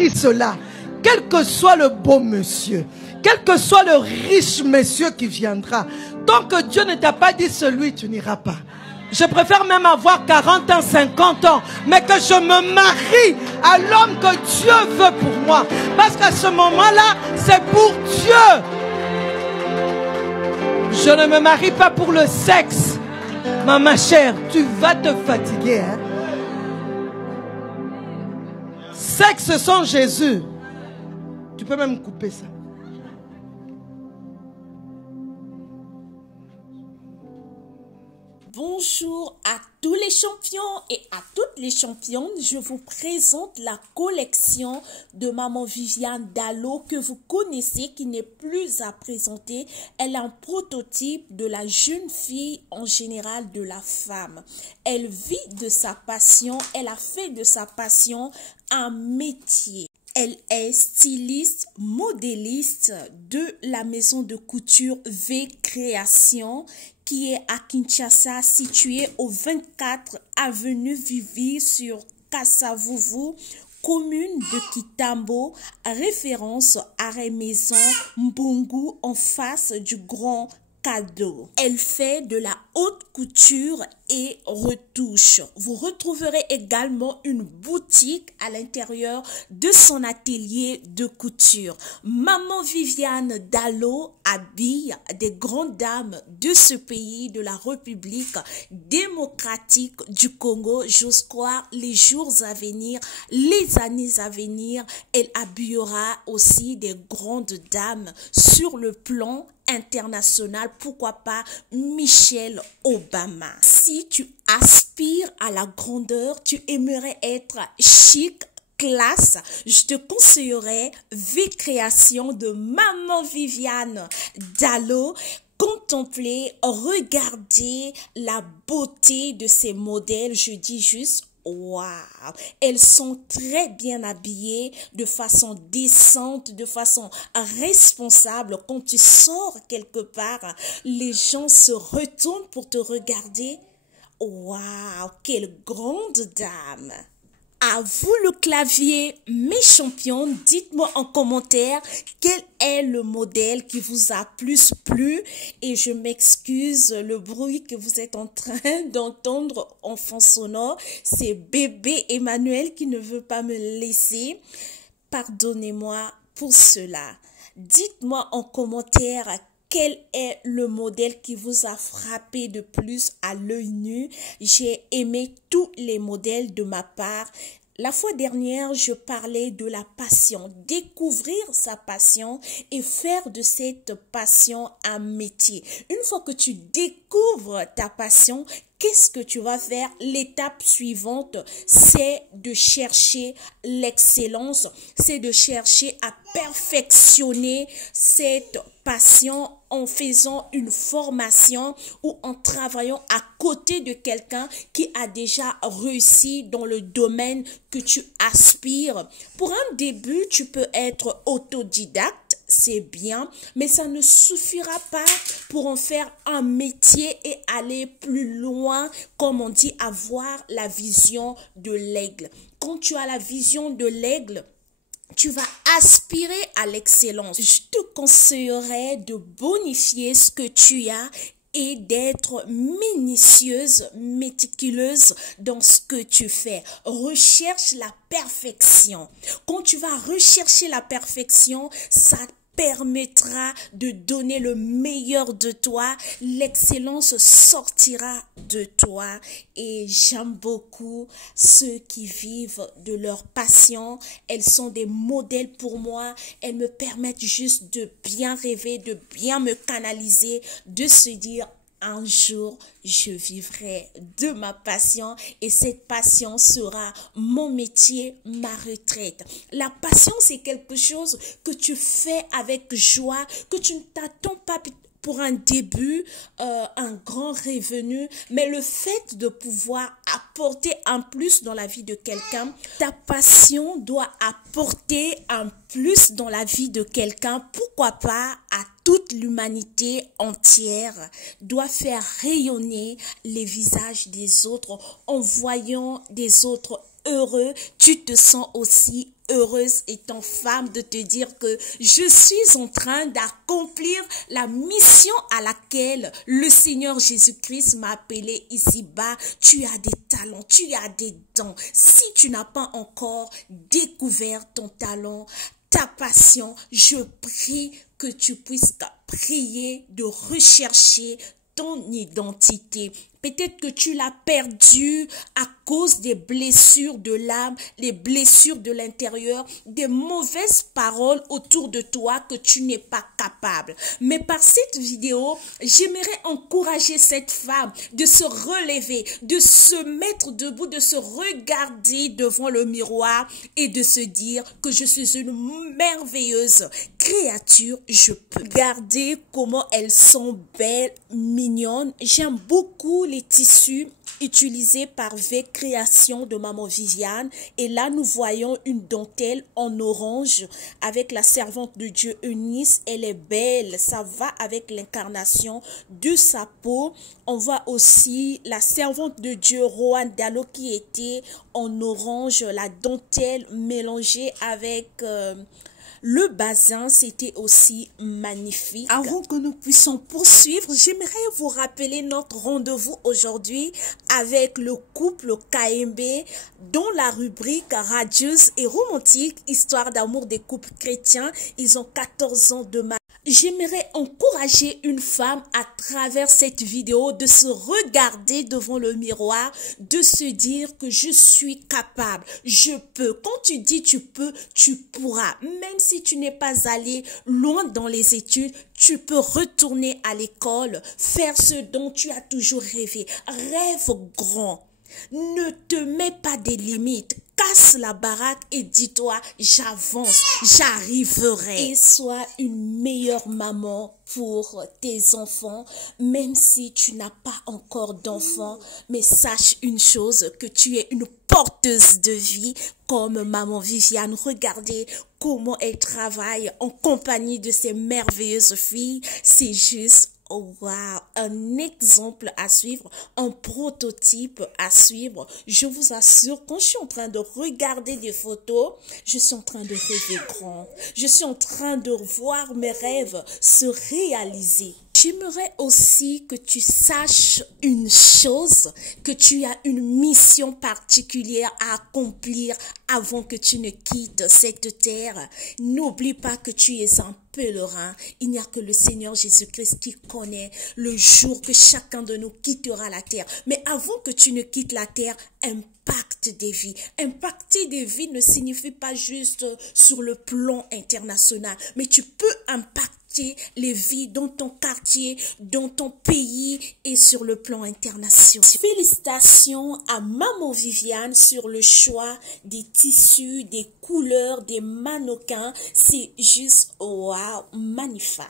marie cela, quel que soit le beau monsieur, quel que soit le riche monsieur qui viendra, tant que Dieu ne t'a pas dit celui, tu n'iras pas. Je préfère même avoir 40 ans, 50 ans, mais que je me marie à l'homme que Dieu veut pour moi. Parce qu'à ce moment-là, c'est pour Dieu. Je ne me marie pas pour le sexe. Ma chère, tu vas te fatiguer. Hein? Sexe sans Jésus. Tu peux même couper ça. Bonjour à tous les champions et à toutes les championnes. Je vous présente la collection de Maman Viviane Dallo que vous connaissez, qui n'est plus à présenter. Elle est un prototype de la jeune fille, en général de la femme. Elle vit de sa passion, elle a fait de sa passion un métier. Elle est styliste, modéliste de la maison de couture V Création qui est à Kinshasa, située au 24 avenue Vivi sur Kassavuvu, commune de Kitambo, référence arrêt maison Mbungu en face du Grand Cadeau. Elle fait de la haute couture et retouche. Vous retrouverez également une boutique à l'intérieur de son atelier de couture. Maman Viviane Dallo habille des grandes dames de ce pays, de la République démocratique du Congo. J'ose croire les jours à venir, les années à venir. Elle habillera aussi des grandes dames sur le plan international, pourquoi pas Michelle Obama. Si tu aspires à la grandeur, tu aimerais être chic, classe, je te conseillerais V Création de Maman Viviane Dallo. Contemplez, regardez la beauté de ces modèles, je dis juste waouh, elles sont très bien habillées de façon décente, de façon responsable. Quand tu sors quelque part, les gens se retournent pour te regarder. Waouh, quelle grande dame! À vous le clavier, mes champions, dites-moi en commentaire quel est le modèle qui vous a plus plu. Et je m'excuse, le bruit que vous êtes en train d'entendre en fond sonore, c'est bébé Emmanuel qui ne veut pas me laisser. Pardonnez-moi pour cela. Dites-moi en commentaire quel est le modèle qui vous a frappé de plus à l'œil nu. J'ai aimé tous les modèles de ma part. La fois dernière, je parlais de la passion, découvrir sa passion et faire de cette passion un métier. Une fois que tu découvres ta passion, qu'est-ce que tu vas faire? L'étape suivante, c'est de chercher l'excellence, c'est de chercher à perfectionner cette passion en faisant une formation ou en travaillant à côté de quelqu'un qui a déjà réussi dans le domaine que tu aspires. Pour un début, tu peux être autodidacte, c'est bien, mais ça ne suffira pas pour en faire un métier et aller plus loin, comme on dit, avoir la vision de l'aigle. Quand tu as la vision de l'aigle, tu vas aspirer à l'excellence. Je te conseillerais de bonifier ce que tu as et d'être minutieuse, méticuleuse dans ce que tu fais. Recherche la perfection. Quand tu vas rechercher la perfection, ça permettra de donner le meilleur de toi, l'excellence sortira de toi. Et j'aime beaucoup ceux qui vivent de leur passion. Elles sont des modèles pour moi, elles me permettent juste de bien rêver, de bien me canaliser, de se dire un jour, je vivrai de ma passion et cette passion sera mon métier, ma retraite. La passion, c'est quelque chose que tu fais avec joie, que tu ne t'attends pas pour un début, un grand revenu, mais le fait de pouvoir apporter un plus dans la vie de quelqu'un, ta passion doit apporter un plus dans la vie de quelqu'un, pourquoi pas à toute l'humanité entière, doit faire rayonner les visages des autres en voyant des autres heureux, tu te sens aussi heureuse étant femme de te dire que je suis en train d'accomplir la mission à laquelle le Seigneur Jésus-Christ m'a appelé ici-bas. Tu as des talents, tu as des dons. Si tu n'as pas encore découvert ton talent, ta passion, je prie que tu puisses prier de rechercher ton identité. Peut-être que tu l'as perdu à cause des blessures de l'âme, les blessures de l'intérieur, des mauvaises paroles autour de toi que tu n'es pas capable. Mais par cette vidéo, j'aimerais encourager cette femme de se relever, de se mettre debout, de se regarder devant le miroir et de se dire que je suis une merveilleuse créature. Je peux regarder comment elles sont belles, mignonnes. J'aime beaucoup les tissus utilisés par V Création de Maman Viviane. Et là, nous voyons une dentelle en orange avec la servante de Dieu Eunice. Elle est belle. Ça va avec l'incarnation de sa peau. On voit aussi la servante de Dieu Rohan Dalo qui était en orange. La dentelle mélangée avec... le bazin, c'était aussi magnifique. Avant que nous puissions poursuivre, j'aimerais vous rappeler notre rendez-vous aujourd'hui avec le couple KMB dans la rubrique radieuse et romantique, histoire d'amour des couples chrétiens. Ils ont 14 ans de mariage. J'aimerais encourager une femme à travers cette vidéo de se regarder devant le miroir, de se dire que je suis capable, je peux. Quand tu dis tu peux, tu pourras. Même si tu n'es pas allé loin dans les études, tu peux retourner à l'école, faire ce dont tu as toujours rêvé. Rêve grand. Ne te mets pas des limites. Casse la baraque et dis-toi, j'avance, j'arriverai. Et sois une meilleure maman pour tes enfants, même si tu n'as pas encore d'enfants. Mais sache une chose, que tu es une porteuse de vie comme Maman Viviane. Regardez comment elle travaille en compagnie de ces merveilleuses filles. C'est juste... oh wow, un exemple à suivre, un prototype à suivre. Je vous assure, quand je suis en train de regarder des photos, je suis en train de rêver grand. Je suis en train de voir mes rêves se réaliser. J'aimerais aussi que tu saches une chose, que tu as une mission particulière à accomplir avant que tu ne quittes cette terre. N'oublie pas que tu es un pèlerin. Il n'y a que le Seigneur Jésus-Christ qui connaît le jour que chacun de nous quittera la terre. Mais avant que tu ne quittes la terre, impacte des vies. Impacter des vies ne signifie pas juste sur le plan international, mais tu peux impacter les vies dans ton quartier, dans ton pays et sur le plan international. Félicitations à Maman Viviane sur le choix des tissus, des couleurs, des mannequins. C'est juste wow, magnifique.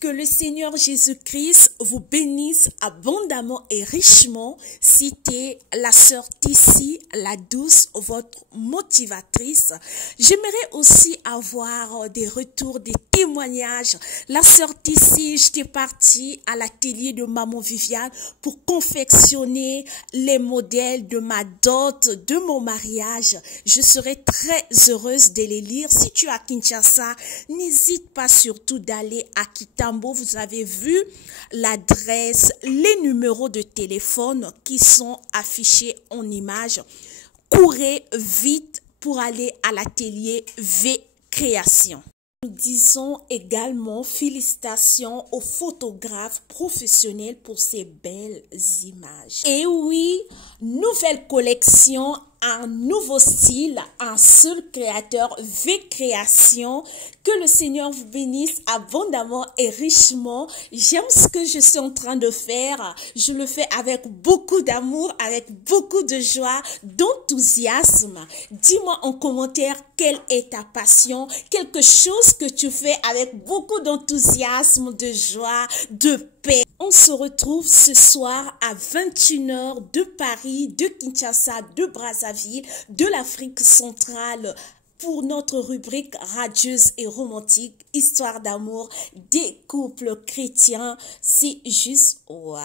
Que le Seigneur Jésus-Christ vous bénisse abondamment et richement. C'était la sœur Tissi, la douce, votre motivatrice. J'aimerais aussi avoir des retours, des témoignages. La sœur Tissi, j'étais partie à l'atelier de Maman Viviane pour confectionner les modèles de ma dot, de mon mariage. Je serai très heureuse de les lire. Si tu es à Kinshasa, n'hésite pas surtout d'aller à Kitambo. Vous avez vu l'adresse, les numéros de téléphone qui sont affichés en image. Courez vite pour aller à l'atelier V Création. Nous disons également félicitations aux photographes professionnels pour ces belles images. Et oui, nouvelle collection, un nouveau style, un seul créateur, V Création. Que le Seigneur vous bénisse abondamment et richement. J'aime ce que je suis en train de faire. Je le fais avec beaucoup d'amour, avec beaucoup de joie, d'enthousiasme. Dis-moi en commentaire quelle est ta passion, quelque chose que tu fais avec beaucoup d'enthousiasme, de joie, de paix. On se retrouve ce soir à 21h de Paris, de Kinshasa, de Brazzaville, de l'Afrique centrale pour notre rubrique radieuse et romantique, histoire d'amour des couples chrétiens. C'est juste waouh!